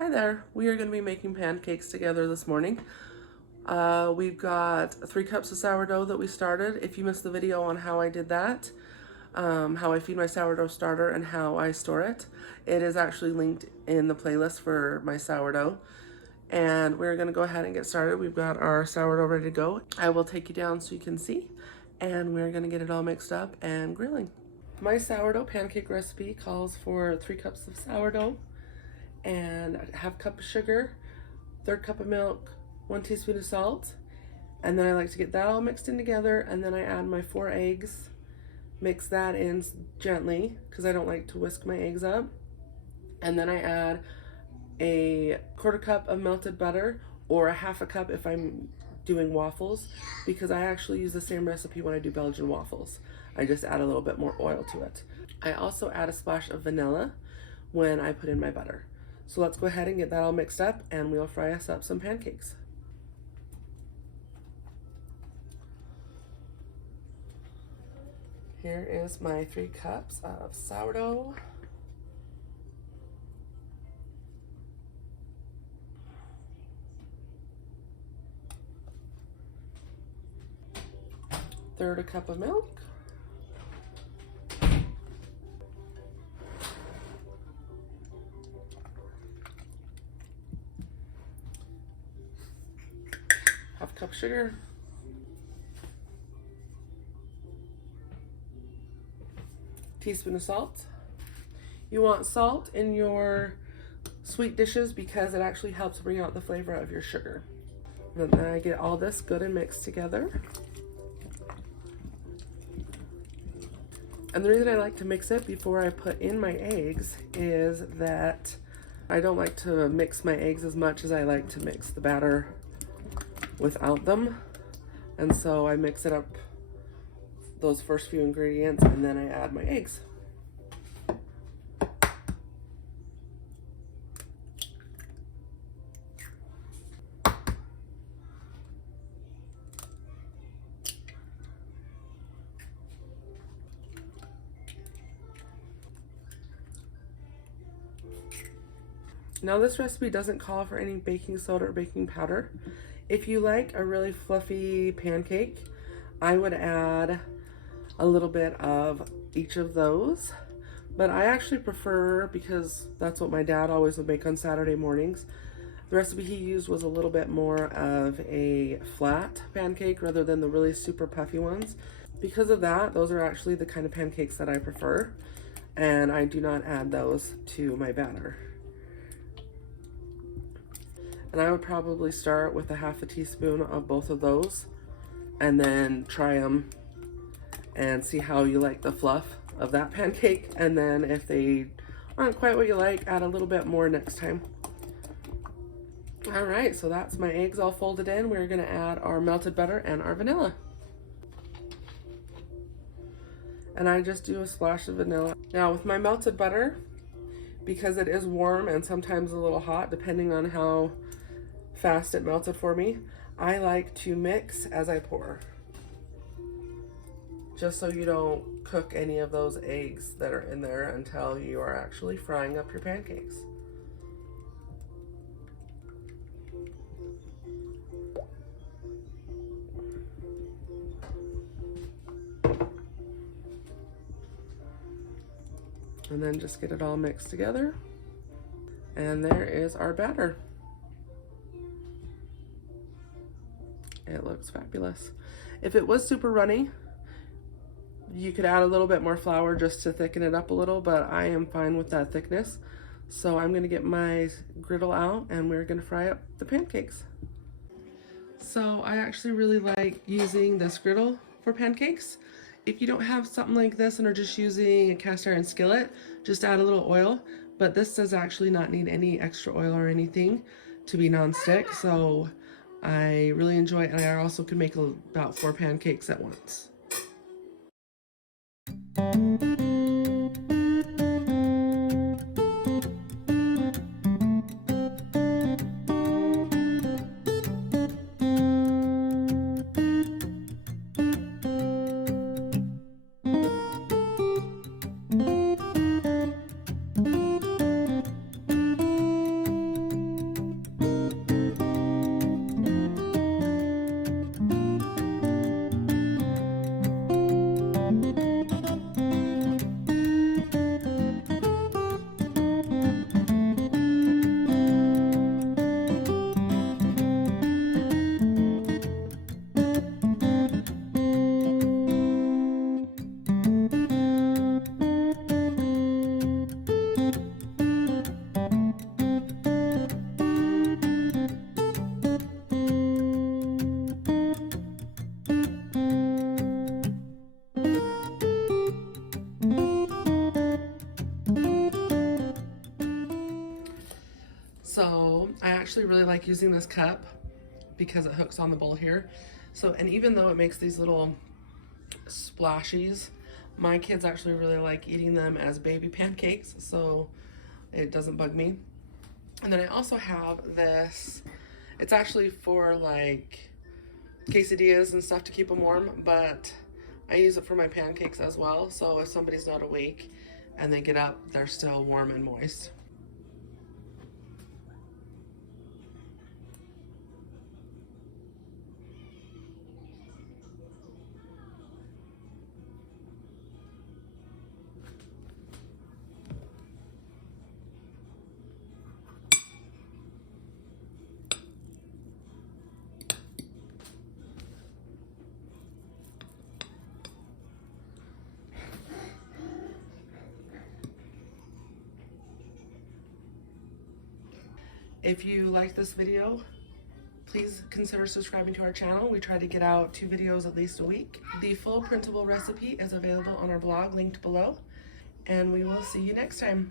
Hi there, we are going to be making pancakes together this morning. We've got 3 cups of sourdough that we started. If you missed the video on how I did that, how I feed my sourdough starter and how I store it, it is actually linked in the playlist for my sourdough. And we're going to go ahead and get started. We've got our sourdough ready to go. I will take you down so you can see, and we're going to get it all mixed up and grilling. My sourdough pancake recipe calls for 3 cups of sourdough and a half cup of sugar, 1/3 cup of milk, 1 teaspoon of salt, and then I like to get that all mixed in together, and then I add my 4 eggs, mix that in gently because I don't like to whisk my eggs up, and then I add a 1/4 cup of melted butter or a 1/2 cup if I'm doing waffles, because I actually use the same recipe when I do Belgian waffles. I just add a little bit more oil to it. I also add a splash of vanilla when I put in my butter. So let's go ahead and get that all mixed up and we'll fry us up some pancakes. Here is my 3 cups of sourdough. Third a cup of milk. Half cup sugar. Teaspoon of salt. You want salt in your sweet dishes because it actually helps bring out the flavor of your sugar. And then I get all this good and mixed together. And the reason I like to mix it before I put in my eggs is that I don't like to mix my eggs as much as I like to mix the batter without them. And so I mix it up, those first few ingredients, and then I add my eggs. Now this recipe doesn't call for any baking soda or baking powder. If you like a really fluffy pancake, I would add a little bit of each of those, but I actually prefer, because that's what my dad always would make on Saturday mornings, the recipe he used was a little bit more of a flat pancake rather than the really super puffy ones. Because of that, those are actually the kind of pancakes that I prefer, and I do not add those to my batter. And I would probably start with a 1/2 teaspoon of both of those and then try them and see how you like the fluff of that pancake. And then if they aren't quite what you like, add a little bit more next time. All right, so that's my eggs all folded in. We're gonna add our melted butter and our vanilla. And I just do a splash of vanilla. Now with my melted butter, because it is warm and sometimes a little hot, depending on how fast it melted for me, I like to mix as I pour, just so you don't cook any of those eggs that are in there until you are actually frying up your pancakes. And then just get it all mixed together. And there is our batter. It looks fabulous. If it was super runny, you could add a little bit more flour just to thicken it up a little, but I am fine with that thickness. So I'm gonna get my griddle out and we're gonna fry up the pancakes. So I actually really like using this griddle for pancakes. If you don't have something like this and are just using a cast iron skillet, just add a little oil, but this does actually not need any extra oil or anything to be non-stick, so I really enjoy it, and I also can make about 4 pancakes at once. So I actually really like using this cup because it hooks on the bowl here. So, and even though it makes these little splashies, my kids actually really like eating them as baby pancakes, so it doesn't bug me. And then I also have this, it's actually for like quesadillas and stuff to keep them warm, but I use it for my pancakes as well, so if somebody's not awake and they get up, they're still warm and moist. If you like this video, please consider subscribing to our channel. We try to get out 2 videos at least a week. The full printable recipe is available on our blog linked below, and we will see you next time.